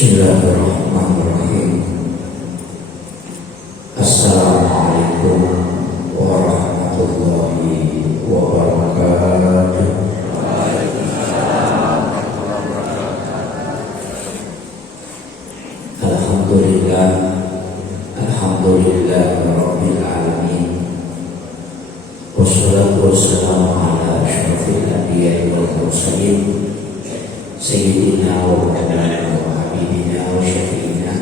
Bismillahirrahmanirrahim. Assalamualaikum warahmatullahi wabarakatuh. Alhamdulillah, alhamdulillah rabbil alamin. Wassalatu wassalamu ala asyrafil anbiya'i wal mursalin sayyidina wa maulana wa habibina wa syafi'ina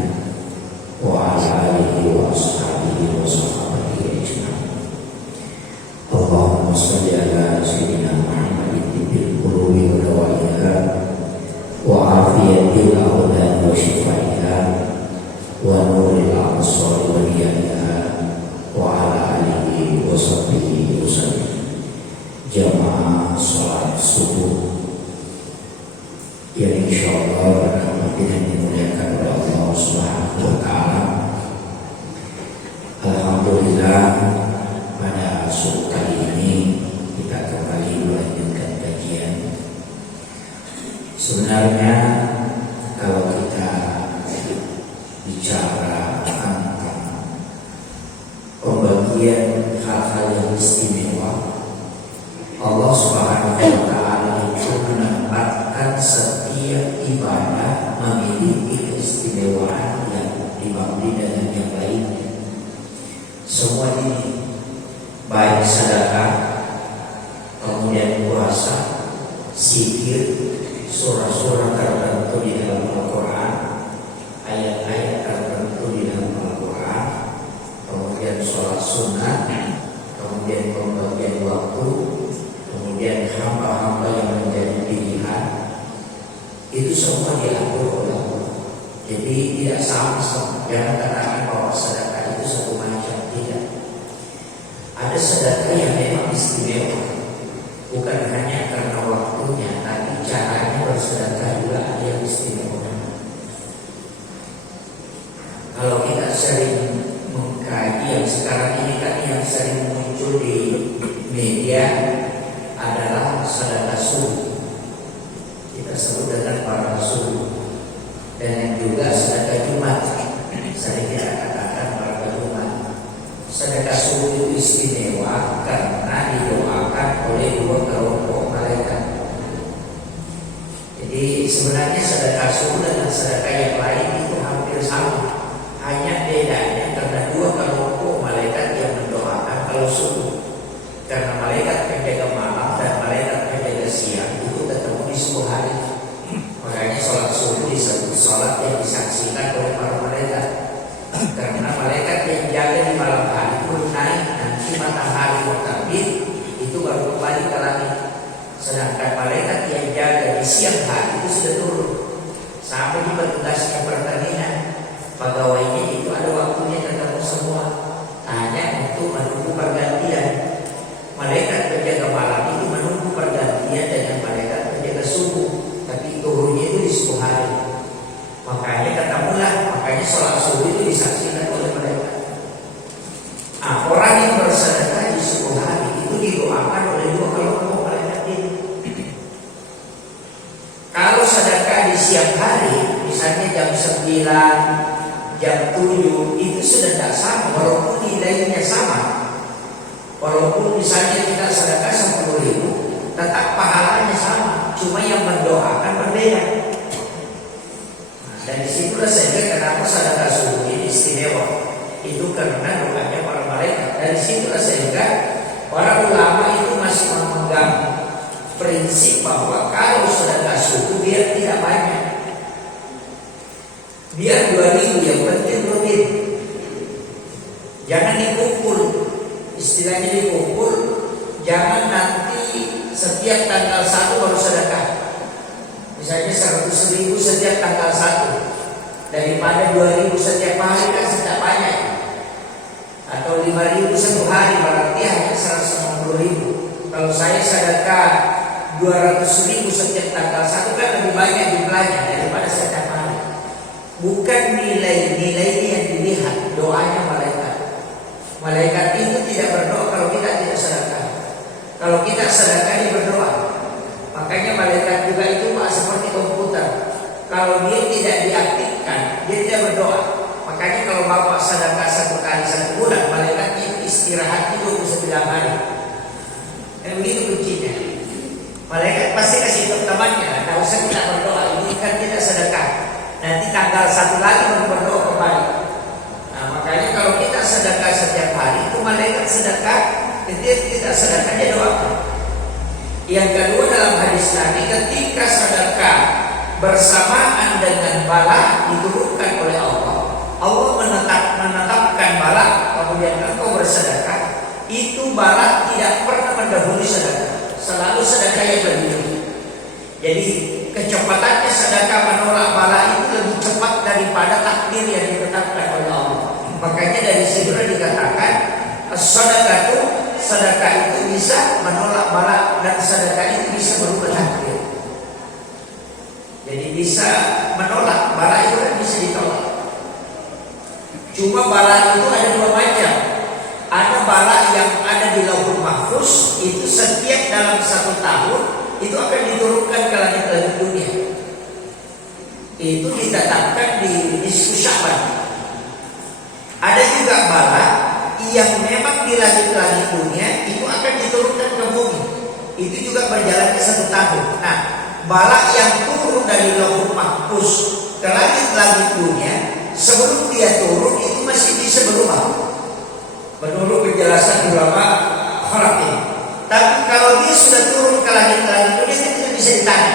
wa ala alihi wa ashabihi wa sahbihi ajma'in. Allahumma shalli ala sayyidina Muhammadin tibbil qulubi wa dawaiha wa afiyatil abdan wa shifaiha wa nuril absar wa riyaiha wa ala alihi wa sahbihi wasallam. Jamaah salat subuh yang insyaallah berkah dan dimuliakan oleh Allah Subhanahu wa taala. Alhamdulillah, pada subuh kali ini kita kembali melanjutkan kajian. Sebenarnya kalau kita bicara tentang pembagian hal-hal yang istimewa, Allah Subhanahu wa taala itu menempatkan setiap ibadah memiliki keistimewaan yang dibanding dengan yang lainnya. Semua ini, baik sedekah, kemudian puasa, zikir, surah-surah tertentu di dalam Al-Quran, ayat-ayat tertentu di dalam Al-Quran, kemudian sholat sunnah, kemudian pembagian waktu, kemudian hamba-hamba yang menjadi pilihan, itu semua diatur oleh Allah. Jadi tidak sama. Jangan katakan bahwa sedekah itu satu macam, tidak. Ada sedekah yang memang istimewa, bukan hanya karena waktunya, tapi caranya bersedekah juga ada yang istimewa. Kalau kita sering mengkaji yang sekarang ini kan yang sering muncul di media adalah sedekah subuh. Kita sebut dengan para subuh. Dan juga sedekah Jumat. Sering kita katakan para Jumat. Sedekah subuh itu istimewa karena didoakan oleh dua kelompok malaikat. Jadi sebenarnya sedekah subuh dengan sedekah yang lain itu hampir sama. Hanya bedanya karena dua kelompok malaikat yang mendoakan kalau subuh. Karena malaikat penjaga malam dan malaikat penjaga siang itu ketemu di subuh hari. Makanya sholat subuh disebut sholat yang disaksikan oleh para malaikat. Karena malaikat yang jaga di malam hari itu naik, nanti matahari terbit itu baru kembali ke langit. Sedangkan malaikat yang jaga di siang hari itu sudah turun. Sampai di petugasnya pertanian, pegawainya itu ada waktunya ketemu semua. Hanya untuk menunggu pergantian. Malaikat penjaga malam itu menunggu pergantian dengan malaikat penjaga subuh, tapi turunnya itu di subuh hari. Makanya sholat subuh itu disaksikan oleh malaikat. Orang yang bersedekah di subuh hari itu didoakan oleh dua kelompok malaikat ini. Kalau sedekah di siang hari, misalnya jam 9, jam 7, itu sudah tidak sama, walaupun nilainya sama. Walaupun misalnya kita sedekah 10.000, tetap pahalanya sama, cuma yang mendoakan berbeda. Dan disitulah sehingga kenapa sedekah subuh ini istimewa. Itu karena doanya para malaikat. Dan disitulah sehingga para ulama itu masih memegang prinsip bahwa kalau sedekah subuh biar tidak banyak, biar 2.000, yang penting rutin. Jangan dikumpul. Istilahnya dikumpul, jangan nanti setiap tanggal 1 baru sedekah. Misalnya 100.000 setiap tanggal 1, daripada 2.000 setiap hari kan tidak banyak. Atau 5.000 satu hari, berarti hanya 150.000. Kalau saya sedekah 200.000 setiap tanggal 1 kan lebih banyak jumlahnya daripada setiap hari. Bukan nilai-nilai yang dilihat, doanya malaikat. Malaikat itu tidak berdoa kalau kita tidak sedekah. Kalau kita sedekah dia berdoa. Makanya malaikat juga itu seperti komputer. Kalau dia tidak diaktifkan pasti kasih ke temannya. Tidak usah kita berdoa, ini kan kita sedekah. Nanti tanggal 1 lagi baru berdoa kembali. Nah, makanya kalau kita sedekah setiap hari itu malaikat sedekah, kita sedekah dia doakan. Yang kedua dalam hadis Nabi, ketika sedekah bersamaan dengan bala diturunkan oleh Allah. Allah menetapkan bala, kemudian engkau bersedekah, itu bala tidak pernah mendahului sedekah. Selalu sedekah yang lebih dulu. Jadi kecepatannya sedekah menolak bala itu lebih cepat daripada takdir yang ditetapkan oleh Allah. Makanya dari situ dikatakan sedekah itu bisa menolak bala dan sedekah itu bisa merubah takdir. Jadi bisa menolak, bala itu kan bisa ditolak. Cuma bala itu ada dua macam. Ada bala yang ada di Lauhul Mahfuz, itu setiap dalam 1 tahun itu akan diturunkan ke langit-langit dunia. Itu ditetapkan di nisfu Sya'ban. Ada juga bala yang memang di langit-langit dunia itu akan diturunkan ke bumi. Itu juga berjalannya 1 tahun. Nah, bala yang turun dari Lauhul Mahfuz ke langit-langit dunia, sebelum dia turun itu masih bisa berubah menurut penjelasan ulama falak ini. Tapi kalau dia sudah turun ke langit-langit dunia itu tidak bisa ditanya.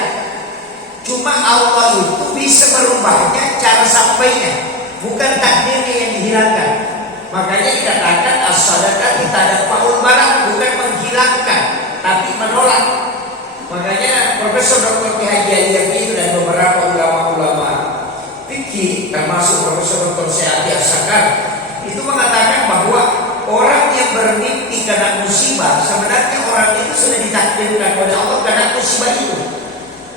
Cuma Allah itu bisa merubahnya cara sampainya, bukan takdirnya yang dihilangkan. Makanya dikatakan as-sadaqah tadfa'ul bala, bukan menghilangkan tapi menolak. Makanya Profesor Dr. Ki Haji Ali Yakin dan beberapa ulama-ulama fikih termasuk Profesor Dr. Syahdi As-Sakar itu mengatakan bahwa orang yang bermimpi kena musibah sebenarnya orang itu sudah ditakdirkan oleh Allah kena musibah itu,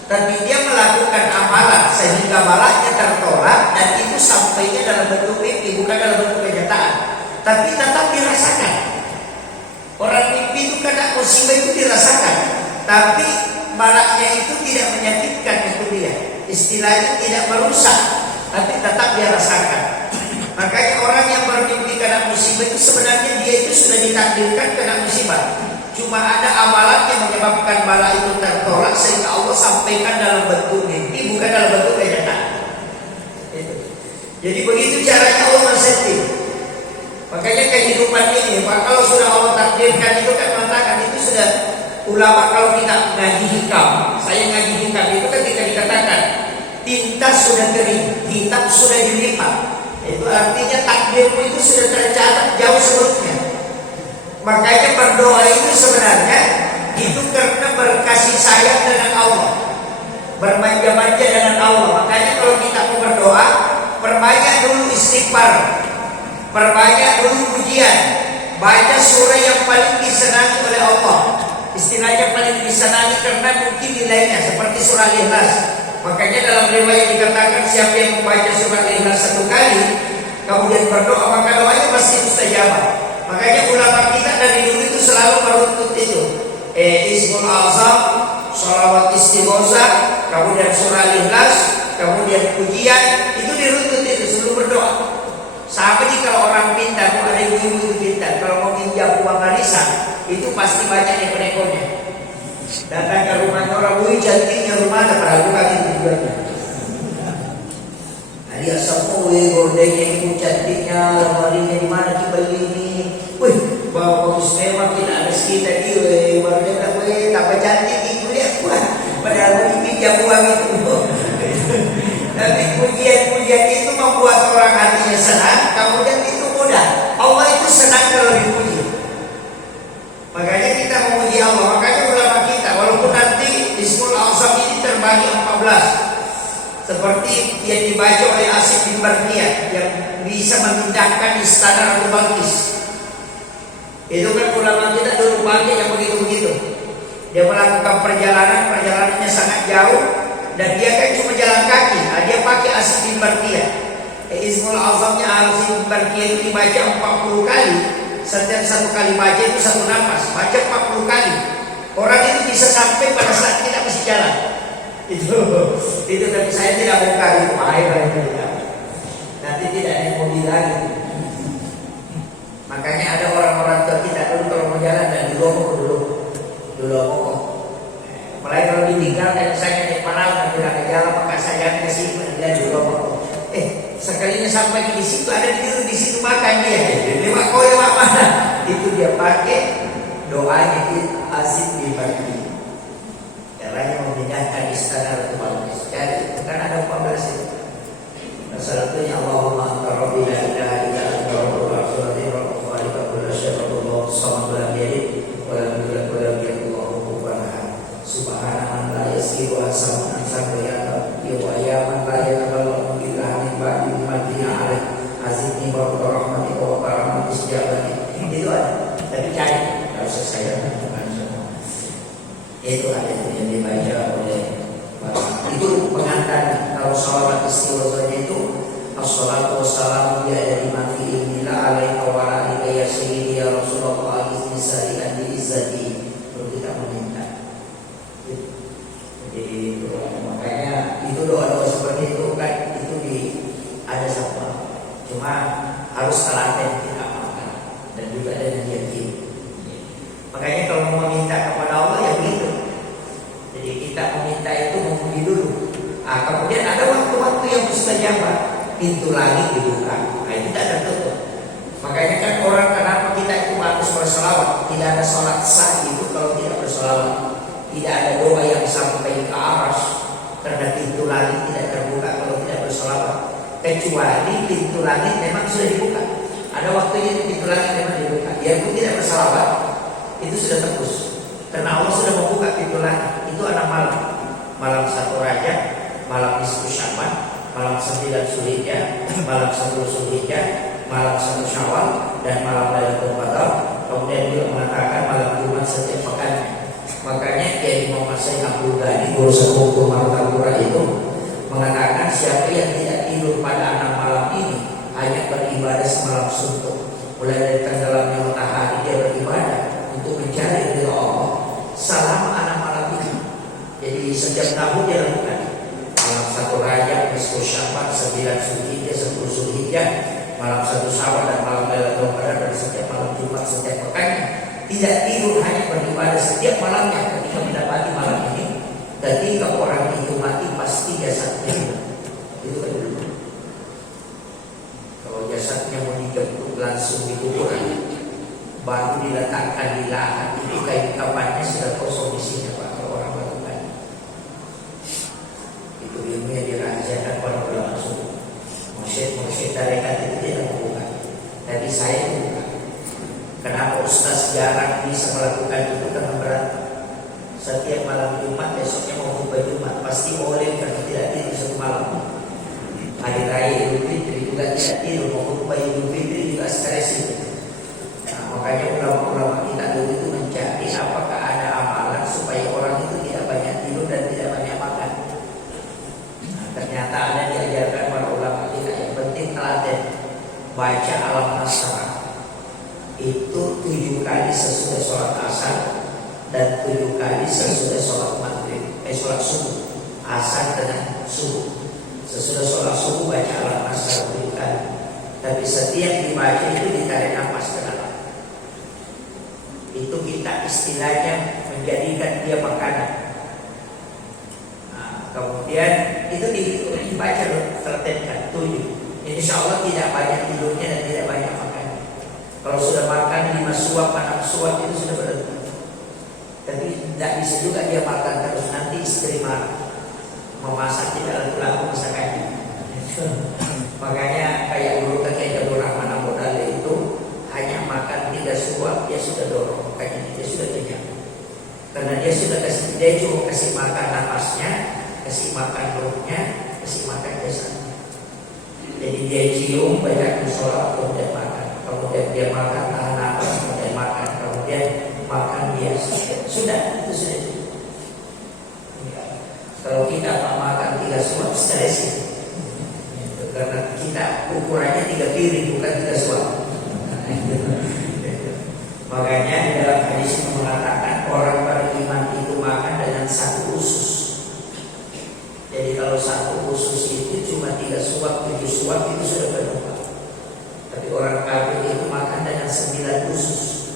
tapi dia melakukan amalan sehingga balanya tertolak dan itu sampainya dalam bentuk mimpi, bukan dalam bentuk kenyataan, tapi tetap dirasakan. Orang mimpi itu kena musibah itu dirasakan, tapi balanya itu tidak menyakitkan itu dia, istilahnya tidak merusak, tapi tetap dia rasakan. Makanya orang yang bermimpi kena musibah itu sebenarnya dia itu sudah ditakdirkan kena musibah. Cuma ada amalan yang menyebabkan bala itu tertolak sehingga Allah sampaikan dalam bentuk mimpi, bukan dalam bentuk kenyataan. Jadi begitu caranya Allah bersetting. Makanya kehidupan ini, kalau sudah Allah takdirkan itu kan mengatakan itu sudah ulama kalau kita ngaji hikam, saya ngaji hikam itu ketika dikatakan tinta sudah kering, kitab sudah dilipat. Itu artinya takdirmu itu sudah tercatat jauh sebelumnya. Makanya berdoa itu sebenarnya itu karena berkasih sayang dengan Allah, bermanja-manja dengan Allah. Makanya kalau kita mau berdoa, perbanyak dulu istighfar, perbanyak dulu pujian, baca surah yang paling disenangi oleh Allah. Istilahnya paling disenangi karena mungkin nilainya seperti surah Al-Ikhlas. Makanya dalam riwayat dikatakan siapa yang membaca surah Al-Ikhlas 1 kali kemudian berdoa maka doanya pasti mustajabah. Makanya ulama kita dari dulu itu selalu meruntut itu Ismul Azam, sholawat istighosah, kemudian surah Al-Ikhlas, kemudian pujian, itu diruntut itu sebelum berdoa. Sama nih kalau orang pintar, ada ibu-ibu pintar, kalau mau pinjam uang arisan itu pasti banyak neko-nekonya. Datang ke rumahnya orang, wih cantiknya rumah ada padahal bukan itu tujuannya. Nah dia semua, wih gordengnya ibu cantiknya, lemarinya di mana kita beli ini, wih bagus memang kita ada sekitar ini, wih gordengnya, wih tambah cantik itu lihat wah, padahal mau dipinjam uang itu. Tapi pujian-pujian itu membuat orang hatinya senang, kemudian itu mudah. Allah itu senang kalau dipuji. Makanya kita memuji Allah. Makanya ulama kita, walaupun nanti Ismul Azam ini terbagi 14, seperti yang dibaca oleh Asif bin Barqiyah yang bisa memindahkan istana Ratu Balqis. Itu kan ulama kita dulu pakai yang begitu-begitu. Dia melakukan perjalanannya sangat jauh dan dia kan cuma jalan kaki. Nah, dia pakai Asif bin Barqiyah. Ismul Azamnya Asif bin Barqiyah itu dibaca 40 kali. Setiap 1 kali baca itu 1 nafas, baca 40 kali. Orang itu bisa sampai pada saat kita masih jalan. Itu tapi saya tidak bongkar itu air tidak. Nanti tidak ada yang mau bilang. Makanya ada orang-orang tua kita dulu kalau mau jalan dan di lomok dulu. Mulai kalau di sampai di situ ada tidur di situ makan dia. Lewat kau lewat mana? Itu dia pakai doanya itu asid di pagi. Caranya memindahkan istana Ratu Balqis. Jadi kan ada 14 itu. Salah satunya Allahumma anta rabbi la ilaha illa anta rabbul arsyil azim rabbul khaliqa kulli syai'in rabbul samad lam yalid wa lam yulad wa lam yakul lahu kufuwan ahad. Subhana man la yasiru asam an sabiyata wa ya man la yataballu bil ahli ba'di madina alaih azidni wa rahmatika wa karamati sejabani. Itu ada. Tapi cari kalau saya bukan semua. Itu ada yang dibaca oleh itu pengantar. Kalau salawat istighosahnya itu assalatu wassalamu ya dari mafi ilmila alaika wa alaika ya sayyidi ya Rasulullah izni sari'an di izzati. Perlu kita meminta. Jadi makanya itu doa-doa seperti itu kan itu ada semua. Cuma harus telaten kita amalkan dan juga ada yakin. Makanya kalau mau meminta kepada Allah ya begitu. Jadi kita meminta itu memuji dulu. Kemudian ada waktu-waktu yang mustajabah, pintu langit dibuka. Itu tidak tertutup. Makanya kan orang kenapa kita itu harus berselawat. Tidak ada sholat sah itu kalau tidak berselawat. Tidak ada doa yang sampai ke aras karena pintu langit tidak terbuka kalau tidak berselawat. Kecuali pintu langit memang sudah dibuka. Ada waktunya pintu langit memang dibuka. Dia pun tidak berselawat, itu sudah tembus. Karena Allah sudah membuka pintu langit. Itu ada malam 1 Rajab, malam nisfu Sya'ban, malam 9 Zulhijjah, malam 10 Zulhijjah, malam 1 Syawal, dan malam Lailatul Qadar. Kemudian dia mengatakan malam Jumat setiap pekan. Makanya Kiai Muhammad Sayyid Abdul Ghani Guru Sepuh Martapura itu mengatakan siapa yang tidak tidur pada 6 malam ini hanya beribadah semalam suntuk. Mulai dari tenggelamnya matahari dia beribadah untuk mencari ridha Allah selama 6 malam ini. Jadi setiap tahun dia lakukan malam 1 Rajab, nisfu Sya'ban, 9 Zulhijjah, 10 Zulhijjah, malam 1 Syawal dan malam Lailatul Qadar, dan setiap malam Jumat setiap pekan. Tidak tidur hanya beribadah setiap malamnya. Ketika mendapati malam ini, ketika orang itu mati pasti jasadnya itu kan dulu. Kalau jasadnya mau dijemput langsung dikubur, baru diletakkan di lahat, itu kain kafannya sudah kosong isinya Pak. Kalau orang melakukan itu ilmu yang dirahasiakan pada ulama sunnah. Mursyid tarekat itu tidak membuka. Tapi saya membuka. Kenapa Ustaz jarang bisa melakukan itu? Karena berat. Setiap malam Jumat besoknya mau khutbah Jumat pasti oleh karena tidak tidur satu malam. Hari Raya Idul Fitri juga tidak tidur, mau khutbah Idul Fitri juga stres itu. Makanya ulama-ulama kita dulu itu mencari apakah ada amalan supaya orang itu tidak banyak tidur dan tidak banyak makan. Ternyata ada diajarkan para ulama kita yang penting telaten baca alam nasrah itu 7 kali sesudah sholat asar dan 7 kali sesudah sholat maghrib, sholat subuh, asar dengan subuh. Sesudah sholat subuh baca alam nasrah 7 kali. Tapi setiap dibaca itu ditarik nafas ke dalam. Itu kita istilahnya menjadikan dia makanan. Kemudian itu dibaca tertenkan 7. Insya Allah tidak banyak tidurnya dan tidak banyak makan. Kalau sudah makan 5 suap, 6 suap itu sudah berhenti. Tapi tidak bisa juga dia makan terus, nanti istri marah. Memasak tidak laku-laku masakannya. Makanya kayak dulu kakek Abdul Rahman Abu Dali itu hanya makan 3 suap dia sudah dorong, makanya dia sudah kenyang. Karena dia sudah dia cuma kasih makan napasnya, kasih makan perutnya, kasih makan jasadnya. Jadi dia cium banyak sholat kemudian makan. Kemudian dia makan tahan nafas, kemudian makan, kemudian makan dia sudah itu sudah. Kalau kita makan 3 suap stres itu, karena kita ukurannya 3 piring bukan 3 suap. Makanya dalam hadis mengatakan orang beriman itu makan dengan 1 usus. Jadi kalau 1 usus itu cuma 3 suap, 7 suap itu sudah berubah. Tapi orang kafir itu makan dengan 9 usus.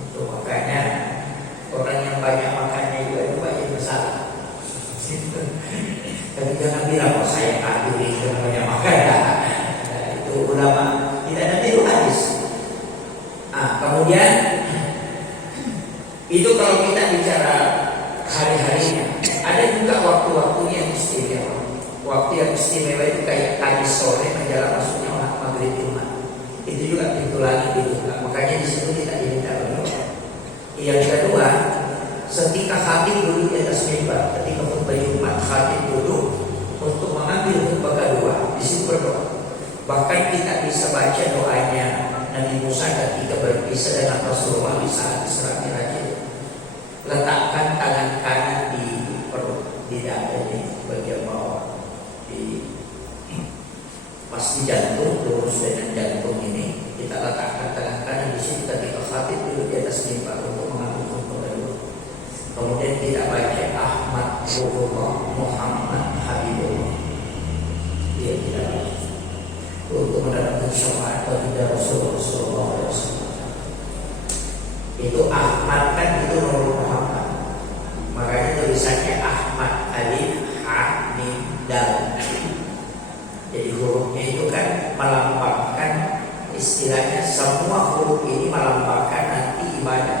Itu makanya orang yang banyak makannya juga itu banyak masalah. Tapi jangan bilang saya kafir itu banyak makan. ulama, tidak ada itu hadis. Kemudian itu kalau kita bicara hari-harinya, ada juga waktu-waktunya yang istimewa. Waktu yang istimewa itu kayak tadi sore menjelang masuknya maghrib Jumat. Itu juga pintu langit dibuka. Makanya di situ kita diminta berdoa. Yang kedua, ketika khatib duduk di atas mimbar, ketika khutbah Jumat khatib duduk untuk mengambil khutbah kedua, di situ berdoa. Bahkan kita bisa baca doanya Nabi Musa ketika berpisah dengan Rasulullah di saat Isra Mi'raj. Letakkan tangan kanan di perut, di dada ini bagian bawah, pas di jantung, lurus dengan jantung ini. Kita letakkan tangan kanan di sini ketika khatib duduk di atas mimbar untuk mengambil khutbah kedua. Kemudian kita baca Ahmad Ruhullah Muhammad Habibullah. Dia tidak baca untuk mendapatkan syafaat baginda Rasulullah SAW. Itu Ahmad kan itu Nur Muhammad. Makanya tulisannya Ahmad Alif Ha Mim Dal. Jadi hurufnya itu kan melambangkan, istilahnya semua huruf ini melambangkan nanti ibadah.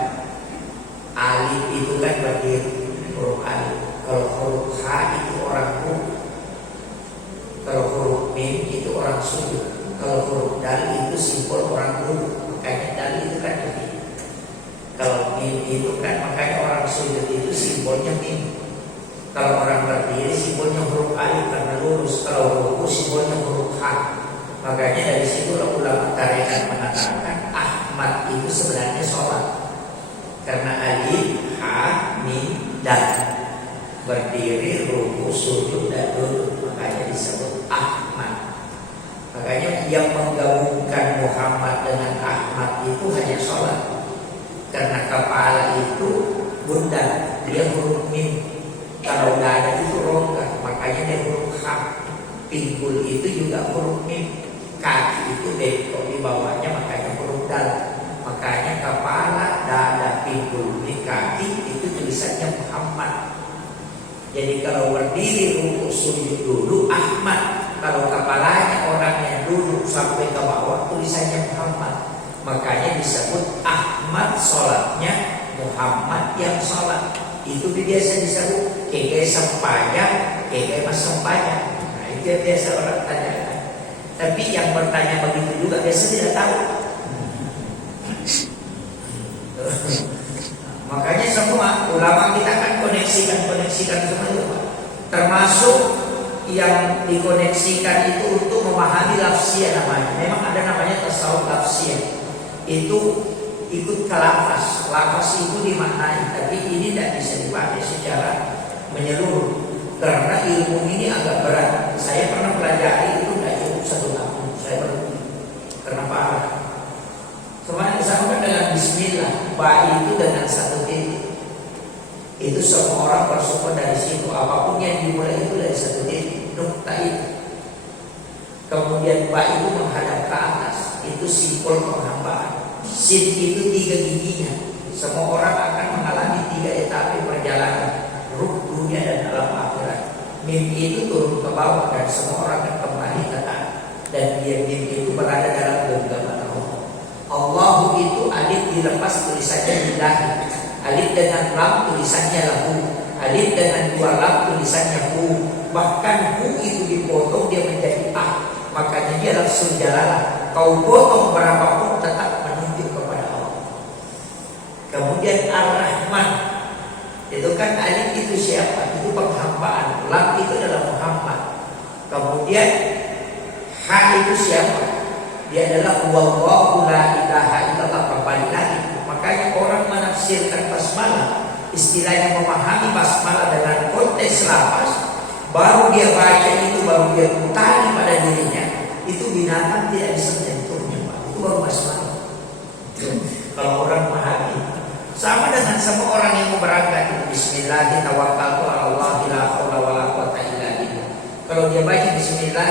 Alif itu kan berdiri, huruf alif. Kalau huruf H itu orang ruku. Kalau huruf Mim itu orang sujud. Kalau huruf Dal itu simbol orang duduk. Makanya Dal itu kan berdiri. Kalau Mim itu kan makanya orang sujud itu simbolnya Mim. Kalau orang berdiri simbolnya huruf alif karena lurus. Kalau ruku simbolnya huruf H. Makanya dari situ ulama tarekat mengatakan Ahmad itu sebenarnya sholat. Karena alif, ha, mim, dal. Berdiri, ruku, sujud, dan duduk. Makanya disebut Ahmad. Makanya yang menggabungkan Muhammad dengan Ahmad itu hanya sholat. Karena kepala itu bundar, dia huruf mim. Kalau dada itu rongga, makanya dia huruf ha. Pinggul itu juga huruf mim. Kaki itu bengkok di bawahnya, makanya huruf dal. Makanya kepala, dada, pinggul, kaki itu tulisannya Muhammad. Jadi kalau berdiri, rukuk, sujud, duduk Ahmad. Kalau kepalanya orang yang duduk sampai ke bawah tulisannya Muhammad. Makanya disebut Ahmad sholatnya, Muhammad yang sholat. Itu biasa disebut keke sempayang, keke mas sempayang. Nah itu yang biasa orang tanyakan. Tapi yang bertanya begitu juga biasa tidak tahu. Makanya semua ulama kita kan koneksikan semua itu, termasuk yang dikoneksikan itu untuk memahami lafziyah namanya. Memang ada namanya tasawuf lafziyah. Itu ikut ke lafaz. Lafaz itu dimaknai, tapi ini tidak bisa dipakai secara menyeluruh karena ilmu ini agak berat. Saya pernah pelajari itu tidak cukup 1 tahun. Saya berhenti karena parah. Kemarin sama dengan Bismillah, ba itu dengan 1 titik. Itu semua orang bersyukur dari situ. Apapun yang dimulai itu dari 1 titik. Nukta itu. Kemudian ba itu menghadap ke atas. Itu simbol penghambaan. Sin itu 3 giginya. Semua orang akan mengalami 3 etape perjalanan, ruh, dunia dan alam akhirat. Mim itu turun ke bawah dan semua orang akan kembali ke atas. Dan dia mim itu berada dalam genggaman Allah. Allahu itu alif dilepas tulisannya lillahi. Alif dengan lam tulisannya lahu. Alif dengan 2 lam tulisannya hu. Bahkan hu itu dipotong dia menjadi ah. Makanya dia langsung jalalah. Kau potong berapapun tetap menunjuk kepada Allah. Kemudian Ar-Rahman, itu kan alif itu siapa? Itu penghambaan. Lam itu adalah Muhammad. Kemudian ha itu siapa? Dia adalah wallahu la ilaha illallah. Kembali lagi. Makanya orang menafsirkan basmalah, istilahnya memahami basmalah dengan konteks lafaz, baru dia baca itu, baru dia putari pada dirinya. Itu binatang tidak bisa menyentuhnya, Pak. Itu baru basmalah. Kalau orang memahami, sama dengan sama orang yang mau berangkat itu Bismillah tawakkaltu ala Allah la haula wala quwata illa billah. Kalau dia baca Bismillah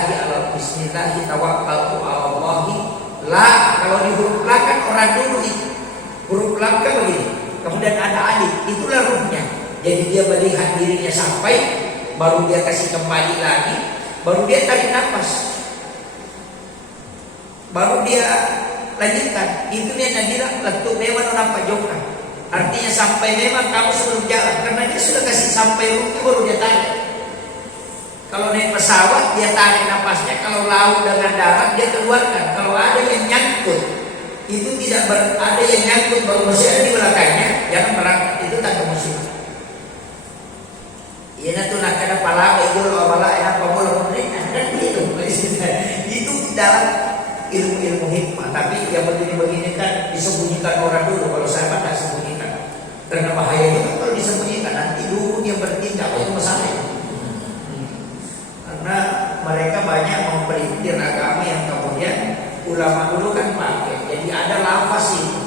tawakkaltu ala Allah la, kalau di huruf la kan orang dulu itu. Huruf lam kan begini. Kemudian ada alif, itulah ruhnya. Jadi dia melihat dirinya sampai, baru dia kasih kembali lagi, baru dia tarik nafas. baru dia lanjutkan. Itu dia bilang letuk memang nampak jokan. Artinya sampai memang kamu sebelum jalan, karena dia sudah kasih sampai rugi baru dia tarik. Kalau naik pesawat dia tarik napasnya, kalau laut dengan darat dia keluarkan. Kalau ada yang nyangkut, itu tidak ada yang nyangkut baru masih ada di belakangnya, jangan berangkat, itu tanda musibah. Iya tuh nak ada pala itu awala enak pamul kan gitu. Itu dalam ilmu hikmah. Tapi yang begini kan disembunyikan orang dulu. Kalau saya tak sembunyikan, karena bahaya juga kalau disembunyikan, nanti dulu dia bertindak itu masalah. Karena mereka banyak mempelintir agama yang kemudian ulama dulu kan pakai. Jadi ada lafaz itu.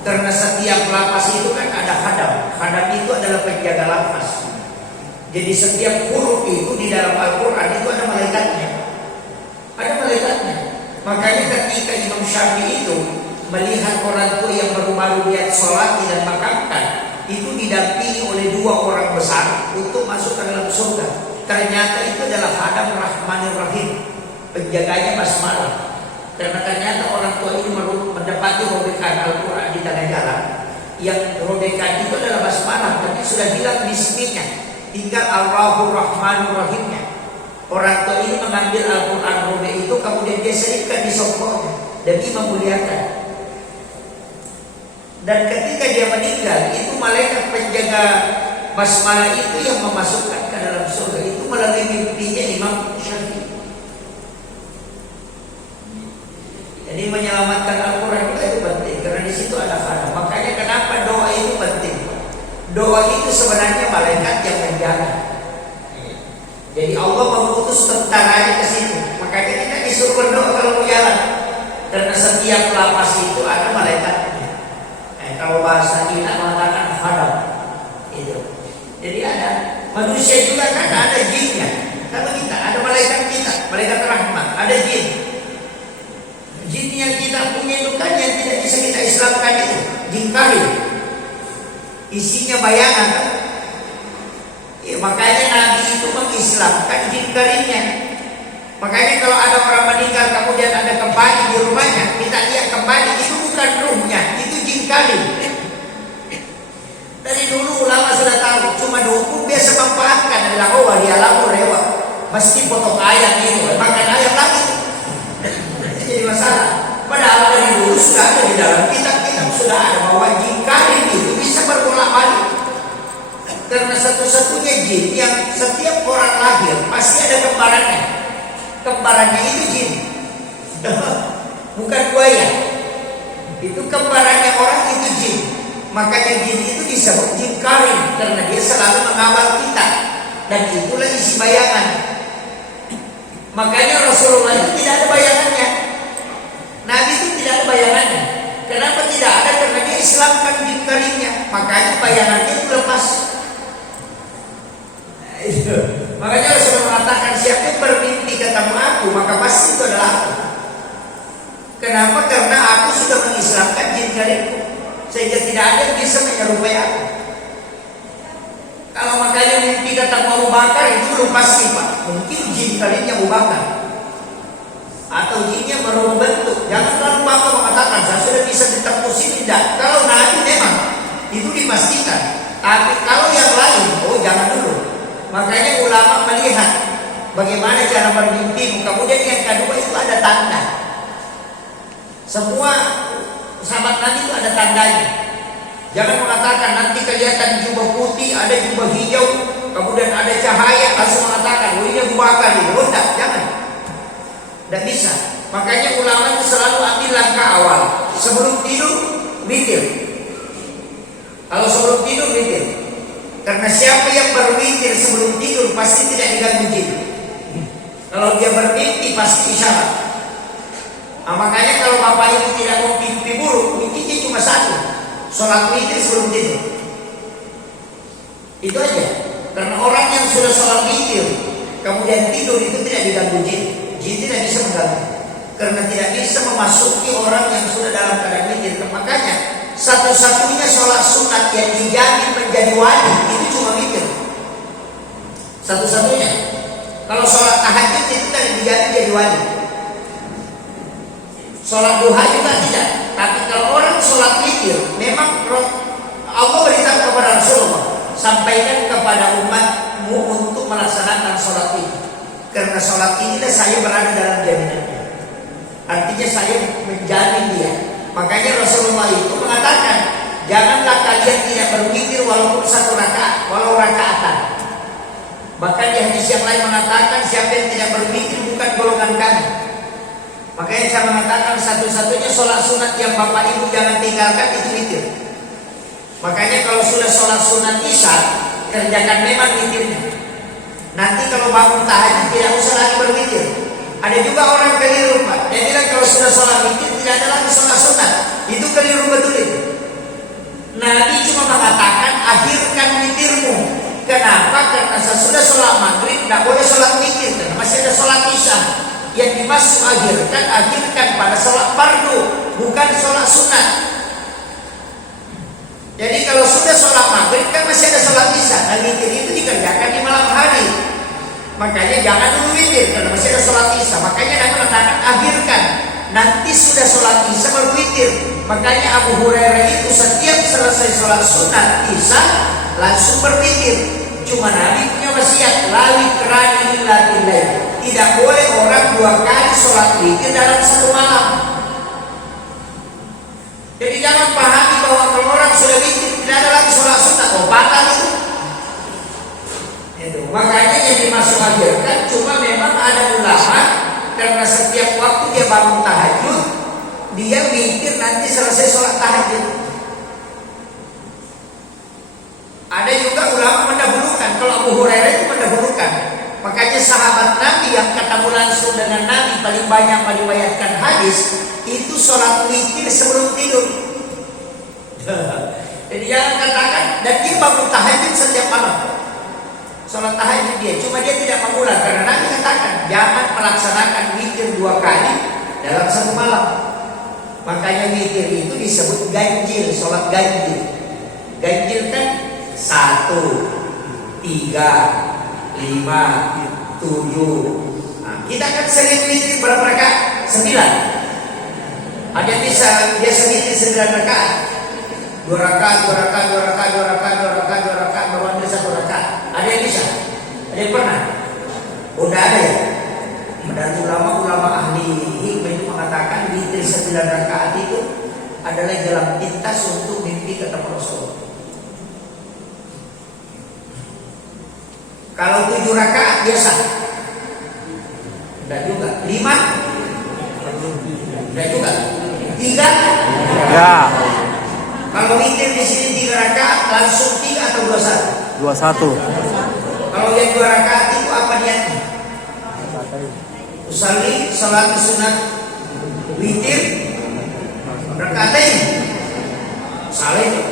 Karena setiap lafaz itu kan ada hadam. Hadam itu adalah penjaga lafaz. Jadi setiap huruf itu di dalam Al-Quran itu ada malaikatnya. Ada malaikatnya. Makanya ketika Imam Syafi'i itu melihat orang tua yang baru-baru lihat sholat dan makamkan, itu didampingi oleh 2 orang besar untuk masuk ke dalam surga. Ternyata itu adalah Hadam Rahmanir Rahim, penjaganya basmalah. Karena ternyata orang tua ini mendapati robekan Al-Quran di tengah jalan. Yang robekan itu adalah basmalah, tapi sudah hilang bismillahnya. Tinggal Allahur Rahmanur Rahimnya. Orang tua ini mengambil Al-Quran robe itu, kemudian dia selipkan di songkoknya demi memuliakan. Dan ketika dia meninggal, itu malaikat penjaga basmalah itu yang memasukkan ke dalam surga. Itu melalui mimpinya Imam Syafi'i. Jadi menyelamatkan Al-Quran itu penting, karena di situ ada hadam. Makanya kenapa doa itu penting? Doa itu sebenarnya malaikat yang menjaga. Jadi Allah mengutus tentaranya ke situ. Makanya kita disuruh berdoa kalau mau jalan. Karena setiap lapas itu ada malaikatnya. Kalau bahasa kita mengatakan hadam. Itu. Jadi ada manusia juga kan ada jinnya. Kalau kita ada malaikat kita, malaikat rahmat, ada jin. Jin yang kita punya itu kan yang tidak bisa kita islamkan itu jin karim. Isinya bayangan kan? Ya, makanya Nabi itu mengislamkan jin karimnya. Makanya kalau ada orang meninggal kemudian ada kembali di rumahnya, kita lihat kembali, itu bukan ruhnya, itu jin karim. Dari dulu ulama sudah tahu, cuma dukun biasa memanfaatkan adalah oh dia lalu lewat, mesti potong ayam itu, makan ayam lagi. Jadi masalah. Padahal dari dulu sudah ada di dalam kitab-kitab sudah ada bahwa jin karim itu bisa berbolak-balik. Karena satu-satunya jin yang setiap orang lahir pasti ada kembarannya. Kembarannya itu jin, bukan buaya. Itu kembarannya orang itu jin. Makanya jin itu disebut jin karim karena dia selalu mengawal kita. Dan itulah isi bayangan. Makanya Rasulullah itu tidak ada bayangannya. Nabi itu tidak ada bayangannya. Kenapa tidak ada? Karena dia islamkan jin karimnya. Makanya bayangannya itu lepas. Makanya Rasulullah mengatakan siapa yang bermimpi ketemu aku, maka pasti itu adalah aku. Kenapa? Karena aku sudah mengislamkan jin karimku, sehingga tidak ada yang bisa menyerupai aku. Kalau makanya mimpi ketemu Abu Bakar itu belum pasti Pak. Mungkin jin karimnya Abu Bakar atau jinnya baru membentuk. Jangan terlalu bangga mengatakan saya sudah bisa ditembus ini. Tidak. Kalau Nabi memang itu dipastikan. Tapi kalau yang lain, oh jangan dulu. Makanya ulama melihat bagaimana cara bermimpi. Kemudian yang kedua itu ada tanda. Semua sahabat Nabi itu ada tandanya. Jangan mengatakan nanti kelihatan jubah putih, ada jubah hijau, kemudian ada cahaya, langsung mengatakan, oh ini Abu Bakar ini. Oh tidak, jangan. Tidak bisa. Makanya ulama itu selalu ambil langkah awal. Sebelum tidur, witir. Kalau sebelum tidur, witir. Karena siapa yang berwitir sebelum tidur pasti tidak diganggu jin. Kalau dia bermimpi pasti isyarat. Nah, makanya kalau bapak ibu tidak mau mimpi buruk, mimpinya cuma satu, sholat witir sebelum tidur. Itu aja. Karena orang yang sudah sholat witir kemudian tidur itu tidak diganggu jin. Jin tidak bisa mengganggu. Karena tidak bisa memasuki orang yang sudah dalam keadaan witir. Makanya satu-satunya sholat sunat yang dijamin menjadi wali itu cuma witir. Satu-satunya. Kalau sholat tahajud itu tidak dijamin jadi wali. Sholat duha juga tidak. Tapi kalau orang sholat witir, memang Allah beritahu kepada Rasulullah, sampaikan kepada umatmu untuk melaksanakan sholat ini, karena sholat inilah saya berada dalam jaminannya. Artinya saya menjamin dia. Makanya Rasulullah itu mengatakan, janganlah kalian tidak berwitir walaupun satu rakaat, walau rakaatan. Bahkan di hadis yang lain mengatakan, siapa yang tidak berwitir bukan golongan kami. Makanya saya mengatakan satu-satunya sholat sunat yang bapak ibu jangan tinggalkan itu witir. Makanya kalau sudah sholat sunat isya, kerjakan memang witirnya. Nanti kalau bangun tahajud tidak usah lagi berwitir. Ada juga orang keliru Pak, dia bilang kalau sudah sholat witir tidak ada lagi sholat sunat. Itu keliru betul itu. Nabi cuma mengatakan akhirkan witirmu. Kenapa? Karena sesudah sholat maghrib tidak boleh sholat witir, karena masih ada sholat isya. Yang dimaksud akhirkan pada sholat fardu, bukan sholat sunat. Jadi kalau sudah sholat maghrib kan masih ada sholat isya, dan witir itu dikerjakan di malam hari. Makanya jangan dulu witir karena masih ada sholat isya. Makanya Nabi mengatakan akhirkan, nanti sudah sholat isya baru witir. Makanya Abu Hurairah itu setiap selesai sholat sunat isya langsung berwitir. Cuma Nabi punya wasiat, la witrani illa billah. Tidak boleh orang 2 kali sholat witir dalam satu malam. Jadi jangan pahami bahwa kalau orang sudah witir tidak ada lagi sholat sunat, batal itu. Makanya yang dimaksud akhirkan cuma memang ada ulama karena setiap waktu dia bangun tahajud, dia witir nanti selesai sholat tahajud. Ada juga ulama mendahulukan, kalau Abu Hurairah itu mendahulukan. Makanya sahabat Nabi yang ketemu langsung dengan Nabi paling banyak meriwayatkan hadis itu sholat witir sebelum tidur. Jadi jangan katakan, dan dia bangun tahajud setiap malam. Sholat tahajud dia, cuma dia tidak mengulang karena Nabi katakan jangan melaksanakan witir 2 kali dalam satu malam. Makanya witir itu disebut ganjil, sholat ganjil. Ganjil kan 1, 3, 5, 7. Nah, kita kan sering witir berapa rakaat? 9. Ada bisa dia witir 9 rakaat. 2 rakaat, 2 rakaat, 2 rakaat, 2 rakaat, 2 rakaat, 2 rakaat, baru ambil 1 rakaat. Ada yang bisa? Ada yang pernah? Udah ada ya? Dan ulama-ulama ahli hikmah itu mengatakan witir 9 rakaat itu adalah jalan pintas untuk mimpi ketemu Rasul. Kalau 7 rakaat biasa, enggak juga. 5, enggak juga. 3, ya. Kalau witir di sini 3 rakaat langsung 3 atau 21? 21. Kalau yang 2 rakaat itu apa niatnya? Usalli salat sunat witir rakaatain. Salah itu.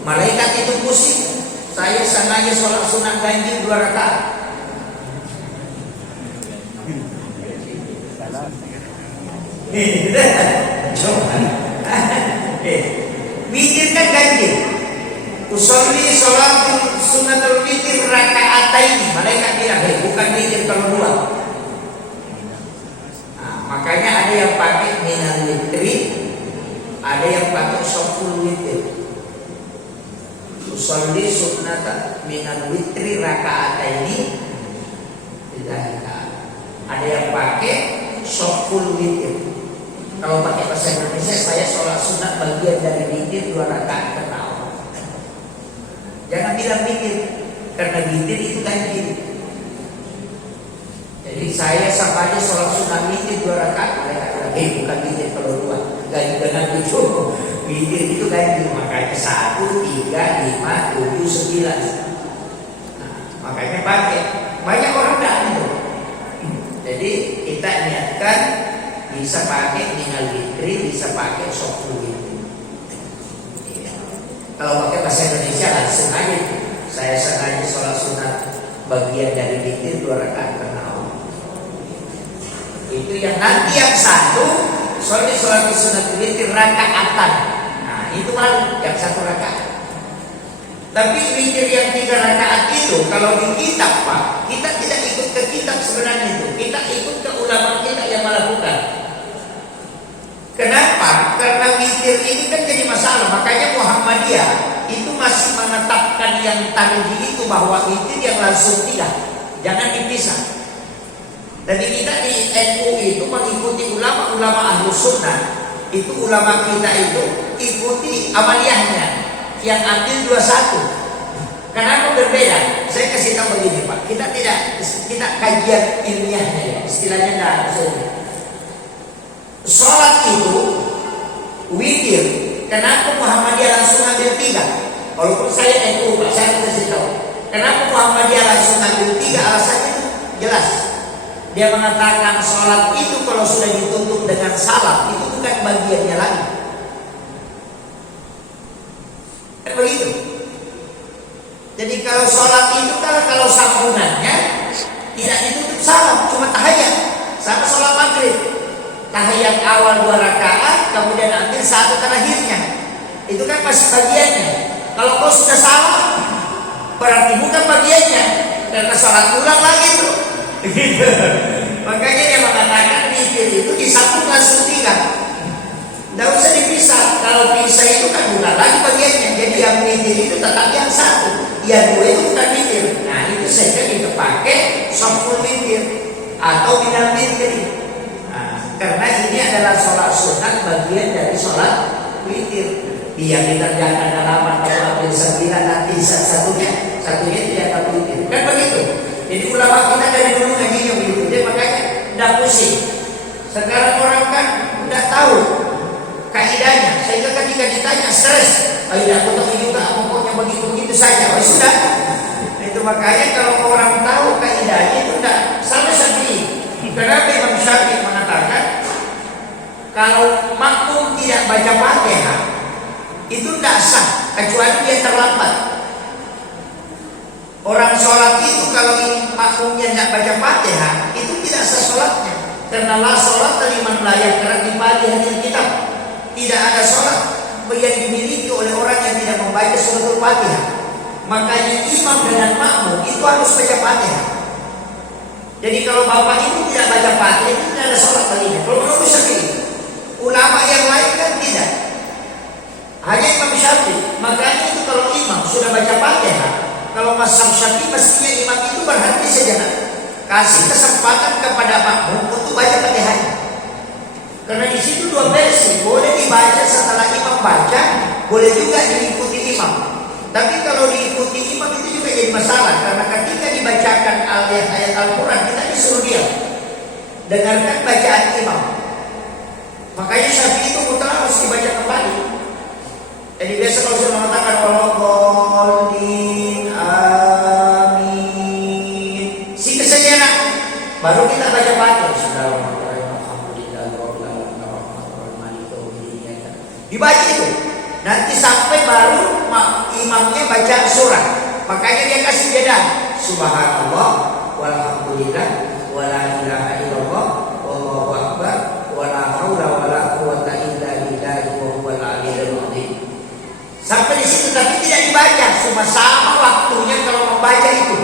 Malaikat itu pusing. Saya sengaja sholat sunat ganjil 2 rakaat. Witir kan ganjil. Usolli sholat sunatul witir rakaatain. Malaikat bilang, bukan witir kalau 2. Nah, makanya ada yang pakai minal witri, ada yang pakai syaful witir. Usolli sunnata minal witri raka'ataini lillahi ta'ala. Ada yang pakai syaful witir. Kalau pakai bahasa Indonesia, saya sholat sunat bagian dari witir 2 rakaat karena Allah. Jangan bilang witir, karena witir itu ganjil. Jadi saya sama aja sholat sunat witir 2 rakaat, mereka bilang, bukan witir kalau 2. Ganjil dengan itu. Witir itu ganjil, makanya 1, 3, 5, 7, 9. Nah, makanya pakai. Banyak orang tak itu. Jadi kita niatkan bisa pakai minal witri, bisa pakai syaful witir. Kalau pakai bahasa Indonesia langsung aja. Saya sengaja sholat sunat bagian dari witir 2 rakaat karena Allah. Itu yang nanti yang 1 sholat sunat witir rakaatan. Itu malu yang 1 rakaat. Tapi witir yang 3 rakaat itu kalau di kitab Pak, kita tidak ikut ke kitab sebenarnya itu. Kita ikut ke ulama masalah. Makanya Muhammadiyah itu masih menetapkan yang tadi itu bahwa witir yang langsung tidak, jangan dipisah. Jadi kita di NU itu mengikuti ulama-ulama Ahlus Sunnah. Itu ulama kita itu ikuti amaliyahnya yang ambil 21. Kenapa berbeda? Saya kasih tahu begini Pak, kita kajian ilmiahnya ya, istilahnya enggak maksudnya. Sholat itu witir. Kenapa Muhammadiyah langsung ambil 3? Walaupun saya NU Pak, saya kasih tahu. Kenapa Muhammadiyah langsung ambil 3? Alasannya itu jelas. Dia mengatakan sholat itu kalau sudah ditutup dengan salam itu bukan bagiannya lagi. Kan begitu. Jadi kalau sholat itu kalau sambungannya tidak ditutup salam, cuma tahiyat sama sholat maghrib. Tahiyat awal 2 rakaat, kemudian ambil 1 terakhirnya. Itu kan masih bagiannya. Kalau kau sudah salam, berarti bukan bagiannya, karena sholat ulang lagi tuh. Gitu. Makanya dia mengatakan witir itu disambung langsung 3. Tidak usah dipisah. Kalau pisah itu kan bukan lagi bagiannya. Jadi yang witir itu tetap yang 1, yang 2 itu bukan witir. Nah itu saja kita pakai shaful witir atau minal witir. Nah, karena ini adalah sholat sunat bagian dari sholat witir. Dia dikerjakan dalam atau ambil 9 nanti satunya tidak witir. Kan begitu. Jadi ulama kita dari dulu ngajinya begitu. Jadi makanya tidak pusing. Sekarang orang kan tidak tahu kaidahnya, sehingga ketika ditanya stres. Tidak aku tahu juga, pokoknya begitu saja. Oh sudah. Itu makanya kalau orang tahu kaidahnya itu tidak sama sekali. Kenapa Imam Syafi'i mengatakan kalau makmum tidak baca Fatihah itu tidak sah kecuali dia terlambat. Orang sholat itu kalau makmumnya tidak baca Fatihah itu tidak sah sholatnya. Karena la sholat liman la yaqra bi Fatihahil kitab. Tidak ada sholat yang dimiliki oleh orang yang tidak membaca suratul Fatihah. Makanya imam dengan makmum itu harus baca Fatihah. Jadi kalau bapak itu tidak baca Fatihah itu tidak ada sholat baginya. Kalau menurut Syafi'i, ulama yang lain kan tidak. Hanya Imam Syafi'i. Makanya itu kalau imam sudah baca Fatihah, kalau mazhab Syafi'i mestinya imam itu berhenti sejenak, kasih kesempatan kepada makmum untuk baca Fatihahnya. Karena di situ 2 versi, boleh dibaca setelah imam baca, boleh juga diikuti imam. Tapi kalau diikuti imam itu juga jadi masalah, karena ketika dibacakan ayat Al-Quran kita disuruh diam, dengarkan bacaan imam. Makanya Syafi'i itu mutlak harus dibaca kembali. Jadi biasa kalau saya mengatakan walaupun amin, si kesejenak, baru kita baca Fatihah. Dibaca itu, nanti sampai baru imamnya baca surah. Makanya dia kasih jeda. Subhanallah, walhamdulillah, wala ilaha illallah, wallahu akbar, wala haula wala quwwata illa billahi wa huwal aliyyul azim. Sampai di situ tapi tidak dibaca, cuma sama waktunya kalau membaca itu,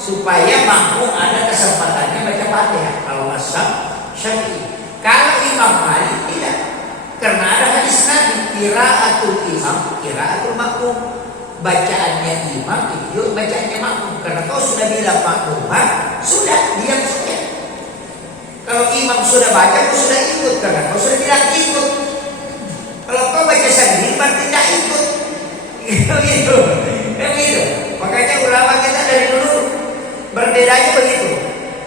supaya makmum ada kesempatannya baca Fatihah. Kalau mazhab Syafi'i. Kalau Imam Malik tidak. Karena ada hadis Nabi, qiraatul imam, qiraatul makmum. Bacaannya imam itu bacaannya makmum. Karena kau sudah bilang makmum, sudah diam saja. Kalau imam sudah baca, kau sudah ikut. Karena kau sudah bilang ikut. Kalau kau baca sendiri, berarti tidak ikut. Gitu. Makanya ulama kita dari dulu berbedanya begitu.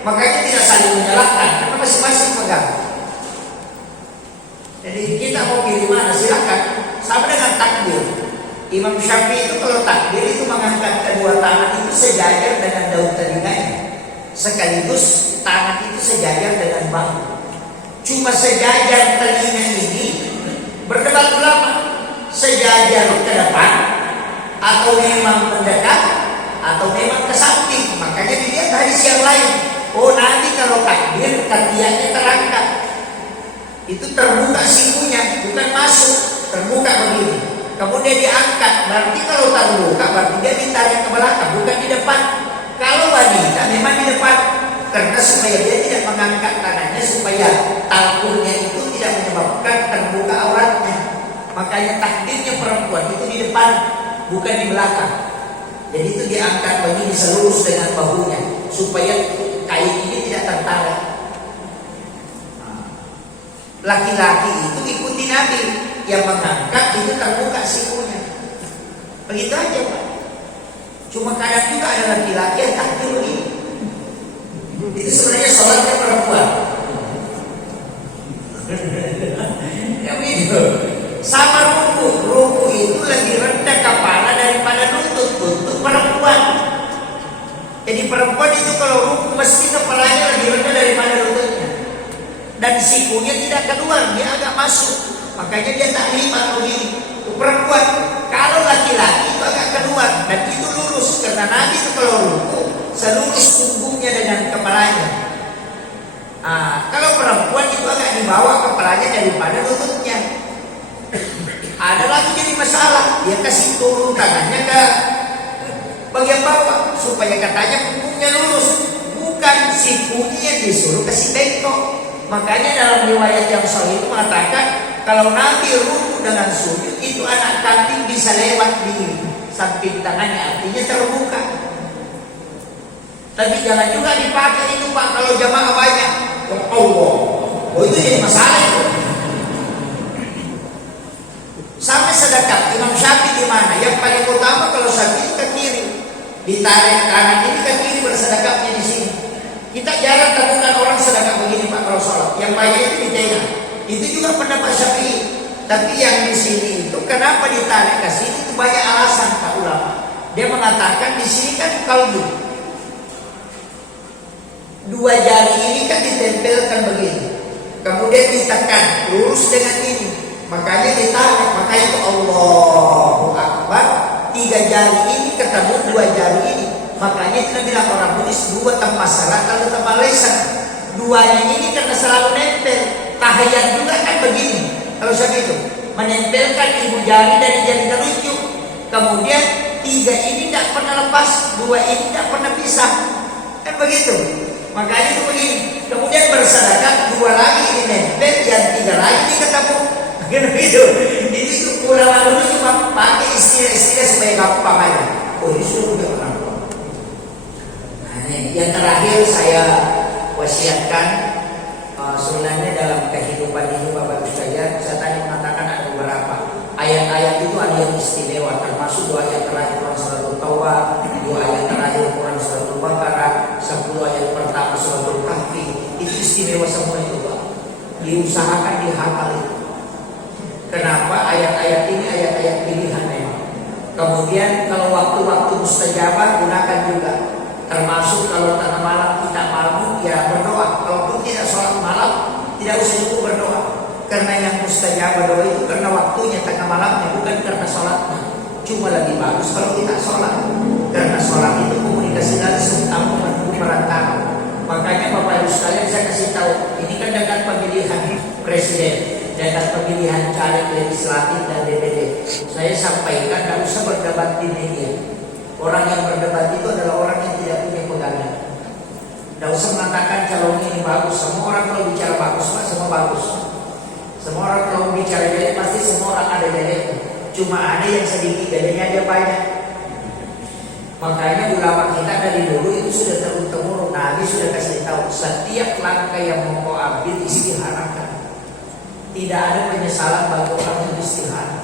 Makanya tidak saling menyalahkan, karena masing-masing pegang. Jadi kita mau pilih mana silakan. Sama dengan takbir. Imam Syafi'i itu kalau takbir itu mengangkat kedua tangan itu sejajar dengan daun telinganya. Sekaligus tangan itu sejajar dengan bahu. Cuma sejajar telinga ini berdebat ulama. Sejajar ke depan atau memang mendekat atau memang ke samping. Makanya dilihat hadis yang lain. Oh nanti kalau takbir kakinya terangkat. Itu terbuka sikunya, bukan masuk, terbuka begini. Kemudian diangkat, berarti kalau terbuka berarti dia ditarik ke belakang, bukan di depan. Kalau wanita memang di depan, karena supaya dia tidak mengangkat tangannya supaya talkulnya itu tidak menyebabkan terbuka auratnya. Makanya takdirnya perempuan itu di depan, bukan di belakang. Jadi itu diangkat begini selurus dengan bahunya supaya kain ini tidak tertarik. Laki-laki itu ikuti Nabi, yang mengangkat itu terbuka sikunya. Begitu aja Pak. Cuma kadang juga ada laki-laki yang takdir begini. Itu sebenarnya sholatnya perempuan. Ya begitu. Sama ruku itu lebih rendah kepala daripada lutut untuk perempuan. Jadi perempuan itu kalau ruku mesti kepalanya lebih rendah daripada lututnya. Dan sikunya tidak keluar, dia agak masuk. Makanya dia tak lipat begini. Itu perempuan. Kalau laki-laki itu agak keluar dan itu lurus. Karena Nabi itu kalau ruku selurus punggungnya dengan kepalanya. Kalau perempuan itu agak dibawa kepalanya daripada lututnya. Ada lagi jadi masalah, dia kasih turun tangannya ke bagian bawah supaya katanya punggungnya lurus. Bukan, sikunya yang disuruh kasih bengkok. Makanya dalam riwayat yang sahih itu mengatakan kalau Nabi ruku dengan sujud itu anak kambing bisa lewat di samping tangannya, artinya terbuka. Tapi jangan juga dipakai itu Pak kalau jamaah banyak. Allah, itu jadi masalah itu. Sampai sedekah Imam Syafi'i di mana? Yang paling utama kalau Syafi'i ke kiri, ditarik kanan ini ke kiri bersedekahnya di sini. Kita jarang temukan orang sedekah begini Pak kalau sholat. Yang banyak itu di tengah. Itu juga pendapat Syafi'i. Tapi yang di sini itu kenapa ditarik ke sini itu banyak alasan Pak ulama. Dia mengatakan di sini kan kalbu. Dua jari ini kan ditempelkan begini. Kemudian ditekan lurus dengan ini. Makanya ditarik. Makanya itu Allahu Akbar. 3 jari ini ketemu 2 jari ini. Makanya itu bilang orang Buddhis 2 tempat salat lalu tempat lesan. 2-nya ini karena selalu nempel. Tahiyat juga kan begini. Kalau saya itu menempelkan ibu jari dari jari telunjuk. Kemudian 3 ini tidak pernah lepas, 2 ini tidak pernah pisah. Kan begitu. Makanya itu begini. Kemudian bersedekah 2 lagi ini nempel, yang 3 lagi ini ketemu. Gitu. Itu ulama dulu cuma pakai istilah-istilah supaya kamu paham. Oh ini sudah punya orang tua. Yang terakhir saya wasiatkan sebenarnya dalam kehidupan ini Bapak Ibu sekalian, saya tadi mengatakan ada beberapa ayat-ayat itu ada yang istimewa, termasuk 2 ayat terakhir Quran Suratul Taubah, 2 ayat terakhir Quran Suratul Baqarah, 10 ayat pertama Suratul Kahfi. Itu istimewa semua itu Pak. Diusahakan dihafal itu. Kenapa? Ayat-ayat ini ayat-ayat pilihan memang. Kemudian kalau waktu-waktu mustajabah gunakan juga. Termasuk kalau tengah malam kita malu ya berdoa. Kalaupun tidak sholat malam tidak usah juga berdoa. Karena yang mustajabah doa itu karena waktunya tengah malamnya, bukan karena sholatnya. Cuma lebih bagus kalau kita sholat. Karena sholat itu komunikasi langsung tanpa menunggu perantara. Makanya Bapak Ibu sekalian saya kasih tahu, ini kan dekat pemilihan presiden, dekat pemilihan caleg legislatif dan DPD. Saya sampaikan tidak usah berdebat di media. Orang yang berdebat itu adalah orang yang tidak punya pegangan. Tidak usah mengatakan calon ini bagus. Semua orang kalau bicara bagus Pak, semua bagus. Semua orang kalau bicara jelek pasti semua orang ada jeleknya. Cuma ada yang sedikit jeleknya dia banyak. Makanya ulama kita dari dulu itu sudah turun-temurun. Nabi sudah kasih tahu setiap langkah yang mau kau ambil istiharakan. Tidak ada penyesalan bagi orang yang istihara.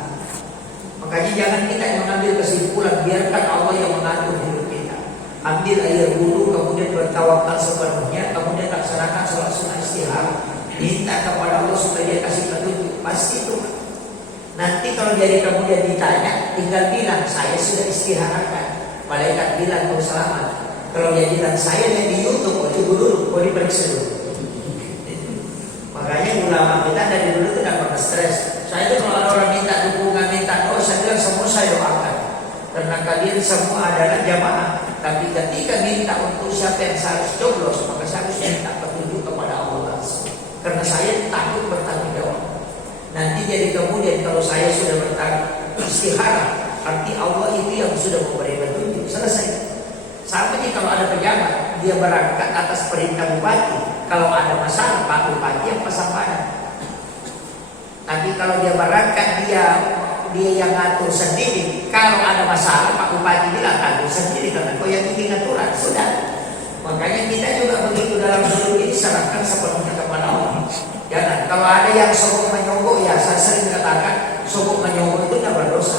Makanya jangan kita yang mengambil kesimpulan, biarkan Allah yang mengatur hidup kita. Ambil air wudhu, kemudian bertawakal sepenuhnya, kemudian laksanakan sholat sunnah istihara. Minta kepada Allah supaya dia kasih petunjuk. Pasti itu. Nanti kalau jadi kemudian ditanya, tinggal bilang saya sudah istiharakan. Malaikat bilang kau selamat. Kalau dia bilang saya yang di YouTube, kau tunggu dulu, kau diperiksa dulu. Makanya ulama kita dari dulu tidak pernah stres. Saya itu kalau ada orang minta dukungan, minta doa, saya bilang semua saya doakan. Karena kalian semua adalah jamaah. Tapi ketika minta untuk siapa yang harus coblos, maka saya harus minta petunjuk kepada Allah langsung. Karena saya takut bertanggung jawab. Nanti jadi kemudian kalau saya sudah bertanggung istihara, arti Allah itu yang sudah memberi petunjuk. Selesai. Sampai kalau ada pejabat, dia berangkat atas perintah bupati. Kalau ada masalah, Pak Bupati yang pasang badan. Tapi kalau dia berangkat dia yang ngatur sendiri. Kalau ada masalah Pak Bupati bilang ngatur sendiri karena kau yang bikin aturan sudah. Makanya kita juga begitu dalam hidup ini serahkan sepenuhnya kepada Allah. Jangan kalau ada yang sogok menyogok ya saya sering katakan sogok menyogok itu tidak berdosa.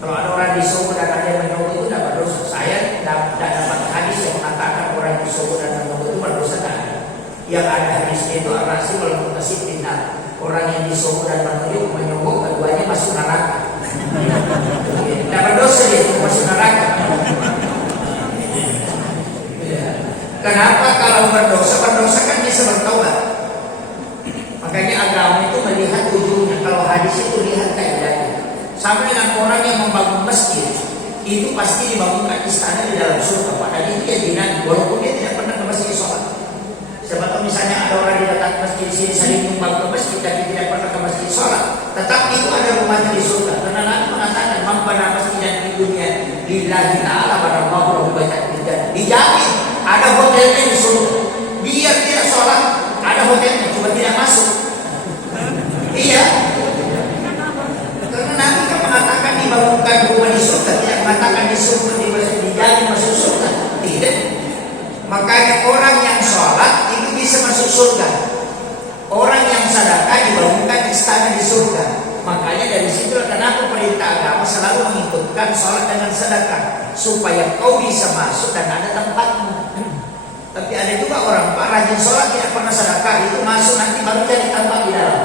Kalau ada orang disogok dan ada yang menyogok itu tidak berdosa. Saya tidak dapat hadis yang mengatakan orang disogok dan menyogok itu berdosa. Yang ada hadisnya itu al-rasim wal-muqtasid finnar. Orang yang disogok dan menyogok keduanya masuk neraka. Tidak berdosa dia itu masuk neraka. Kenapa kalau berdosa kan bisa bertobat. Makanya agama itu melihat ujungnya. Kalau hadis itu lihat kaidahnya. Sama dengan orang yang membangun masjid, itu pasti dibangunkan istana di dalam surga. Padahal itu ya dinasti, walaupun dia tidak pernah ke masjid sholat. Siapa tahu misalnya ada orang di dekat masjid sini saling nyumbang ke masjid tapi tidak pernah ke masjid sholat, tetap itu ada rumahnya di surga. Karena Nabi mengatakan mampana masjid dan di dunia lillahi ta'ala pada Allah banyak tidak dijamin ada hotelnya di surga. Biar tidak sholat ada hotelnya, cuma tidak masuk. Iya. Karena Nabi kan mengatakan dibangunkan rumah di surga, tidak mengatakan di surga dijamin masuk surga. Tidak. Makanya orang yang sholat itu bisa masuk surga. Orang yang sedekah dibangunkan istana di surga. Makanya dari situ kenapa perintah agama selalu mengikutkan sholat dengan sedekah supaya kau bisa masuk dan ada tempatmu. Tapi ada juga orang Pak rajin sholat tidak pernah sedekah, itu masuk nanti baru jadi tempat di dalam.